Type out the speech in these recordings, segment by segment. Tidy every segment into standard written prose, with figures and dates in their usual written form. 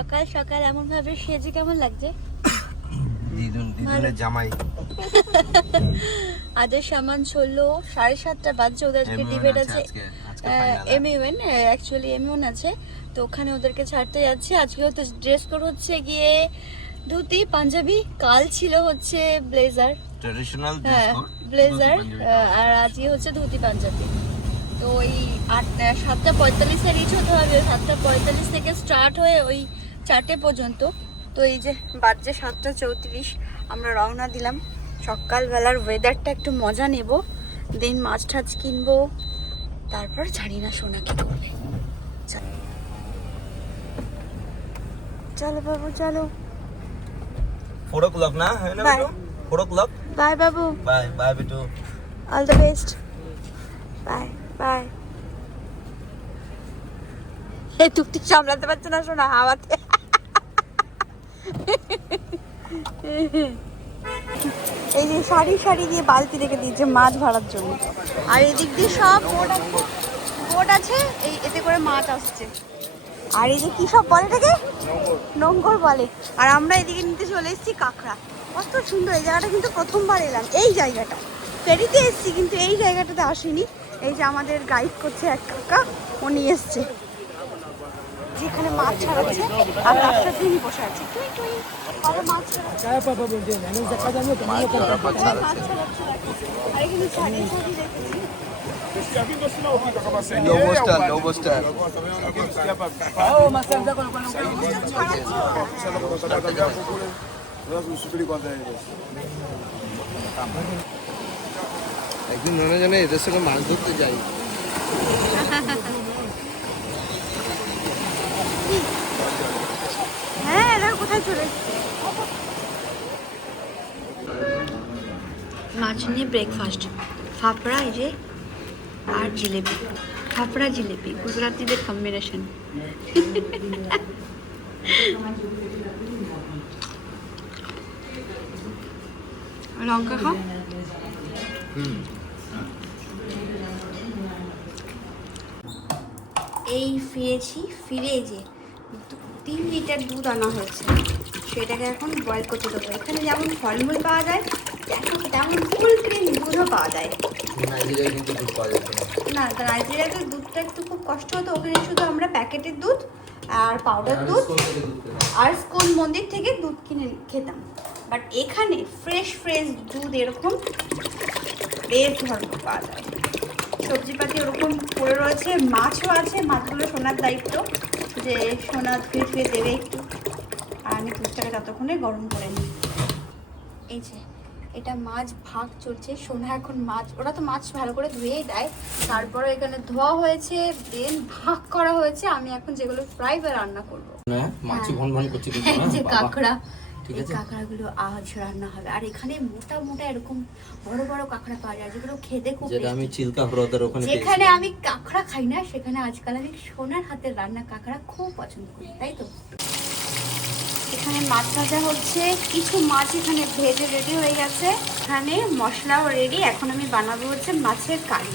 সকাল সকাল এমন ভাবে সেজে কেমন লাগছে? দিদুনের জামাই। আদের সামান চললো 7:30 বাজছে। ওদেরকে ডিবেট আছে, এমইউএন, অ্যাকচুয়ালি এমইউএন আছে, তো ওখানে ওদেরকে ছাড়তে যাচ্ছি। আজকে হচ্ছে ড্রেস কোড হচ্ছে গিয়ে ধুতি পাঞ্জাবি, কাল ছিল হচ্ছে ব্লেজার, ট্র্যাডিশনাল ব্লেজার, আর আজকে হচ্ছে ধুতি পাঞ্জাবি। তো ওই 7:45 রিচ হতে হবে। 7:45 থেকে স্টার্ট হয়ে ওই 4টে পর্যন্ত। তো এই যে বাজে 7:34, আমরা রওনা দিলাম। সকালবেলার ওয়েদারটা একটু মজা নেব, দেন মাছ টাছ কিনবো, তারপর জানি না সোনা কি করবে। চলো বাবু চলো। 4 o'clock না, है ना बेटू? 4 o'clock. বাই বাবু, Bye बेटू. All the best, bye bye. এই টুকটি সামলাতে পারছে না সোনা হাওয়াতে। এই যে সারি সারি দিয়ে বালতি রেখে দিয়েছে মাছ ভরার জন্য, আর এদিক দিয়ে সব বোট আছে, এই এতে করে মাছ আসছে। আর এই যে কি সব বলে এটাকে, নোঙ্গর বলে। আর আমরা এদিকে নিতে চলে এসেছি কাঁকড়া। কত সুন্দর এই জায়গাটা, কিন্তু প্রথমবার এলাম এই জায়গাটা। ফেরিতে এসেছি কিন্তু এই জায়গাটাতে আসিনি। এই যে আমাদের গাইড করছে এক কাকা, উনি এসছে, যেখানে মাছ ছাড়াচ্ছে, আর তার সাথে উনি বসে আছে। টুই টুই আরে মাছ ছাড়াচ্ছে। আর এখানে ছাড়িয়ে ছাড়িয়ে রেখেছি। Lobo star. একদিন মনে জানে এদের সঙ্গে মাছ ধরতে যাই। হ্যাঁ, এরা কোথায় চলে এসছে? মাছ নিয়ে ব্রেকফাস্ট, ফাফড়া এই যে, আর জিলেবি। ফাফড়া জিলেবি গুজরাটিদের কম্বিনেশন। লঙ্কা খাও। এই ফিরে এই যে 3 লিটার দুধ আনা হয়েছে, সেটাকে এখন বয়েল করতে দেবো। এখানে যেমন ফলমূল পাওয়া যায় তেমন ফুল ক্রিম দুধও পাওয়া যায়। নাইজেরিয়ায় কিন্তু দুধ পাওয়া যায় না, নাইজেরিয়াতে দুধটা একটু খুব কষ্ট হতো। ওখানে শুধু আমরা প্যাকেটের দুধ আর পাউডার দুধ আর স্কুল মন্দির থেকে দুধ কিনে খেতাম। বাট এখানে ফ্রেশ দুধ এরকম বেশ ধরনের পাওয়া যায়। সবজিপাতি ওরকম পড়ে রয়েছে, মাছও আছে। মাছগুলো সোনার দায়িত্ব, যে সোনা ধুয়ে দেবে একটু, আর আমি দুধটাকে ততক্ষণে গরম করে নিই। এই যে এটা মাছ ভাগ চলছে। সোনা এখন মাছ, ওরা তো মাছ ভালো করে ধুয়েই দেয়, তারপরে এখানে ধোয়া হয়েছে, দেন ভাগ করা হয়েছে। আমি এখন যেগুলো ফ্রাই বা রান্না করবো, মাছি ভন করছে যে কাঁকড়া, এই কাঁকড়াগুলো আজ রান্না হবে। আর এখানে মোটা মোটা এরকম বড় বড় কাঁকড়া পাওয়া যায়, যেগুলো খেতে খুব, যেটা আমি চিল্কা হ্রদের ওখানে যেখানে আমি কাঁকড়া খাই না, সেখানে আজকাল আমি সোনার হাতের রান্না কাঁকড়া খুব পছন্দ করি, তাই তো। এখানে মাছ ভাজা হচ্ছে, কিছু মাছ এখানে ভেজে রেডি হয়ে গেছে। এখানে মশলাও রেডি। এখন আমি বানাবো হচ্ছে মাছের কারি।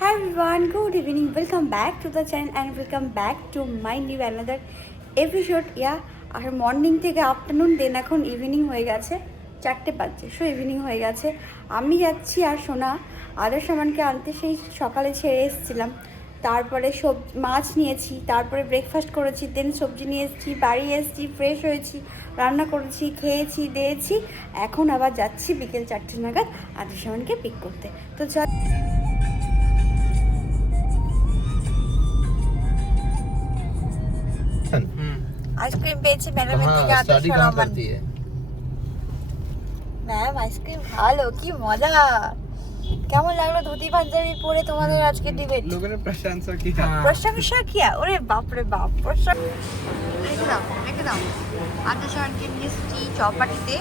Hi everyone, good evening, welcome back to the channel and welcome back to my new another episode. আর মর্নিং থেকে আফটারনুন, দেন এখন ইভিনিং হয়ে গেছে, 4টে বাজছে, সো ইভিনিং হয়ে গেছে। আমি যাচ্ছি আর সোনা আদার সামানকে আনতে। সেই সকালে ছেড়ে এসেছিলাম, তারপরে মাছ নিয়েছি, তারপরে ব্রেকফাস্ট করেছি, দেন সবজি নিয়ে এসেছি, বাড়ি এসেছি, ফ্রেশ হয়েছি, রান্না করেছি, খেয়েছি দিয়েছি। এখন আবার যাচ্ছি বিকেল 4টে নাগাদ আদার সামানকে পিক করতে। তো চল। आइसक्रीम পেয়েছি ম্যাডামের থেকে। स्टडी कहाँ करती है? ম্যাম আইসক্রিম ভালো, কি মজা। কেমন লাগলো ধুতি পাঞ্জাবি পরে তোমাদের আজকে ডিবেট? लोगों ने प्रशंसा किया। প্রশংসা কিয়া? ওরে বাপ রে বাপ, রেখে দাও। আজকে সরকে মিষ্টি চপাটিতে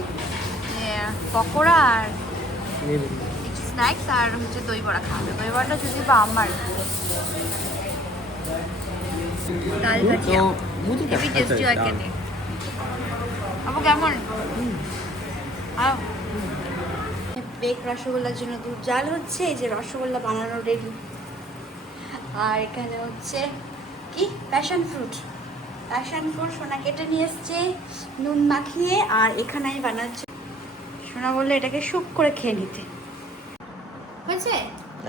পকোড়া আর স্ন্যাক্স আর হচ্ছে দই বড়া খাওয়াবে। দই বড়াটা যদি বা আমার ডাল ভাজিয়া হেভি টেস্টি হয় খেতে। আপু কেমন? বেক রসগোল্লার জন্য দুধ জাল হচ্ছে, এই যে রসগোল্লা বানানো রেডি। আর এখানে হচ্ছে কি প্যাশন ফ্রুট সোনা কেটে নিয়ে এসছে নুন মাখিয়ে, আর এখানে আমি বানাচ্ছি। সোনা বললে এটাকে শুক করে খেয়ে নিতে। হয়েছে?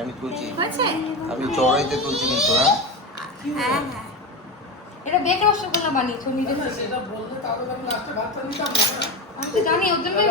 আমি তুলছি, হয়েছে? আমি চড়াইতে তুলছি কিন্তু। হ্যাঁ হ্যাঁ হ্যাঁ, এটা বেক রসগোল্লা বানিয়েছো নিজে থেকে। সেটা বললে তাহলে আমি লাস্টে ভাতটা নিতাম না। আমি তো জানি ওর জন্যই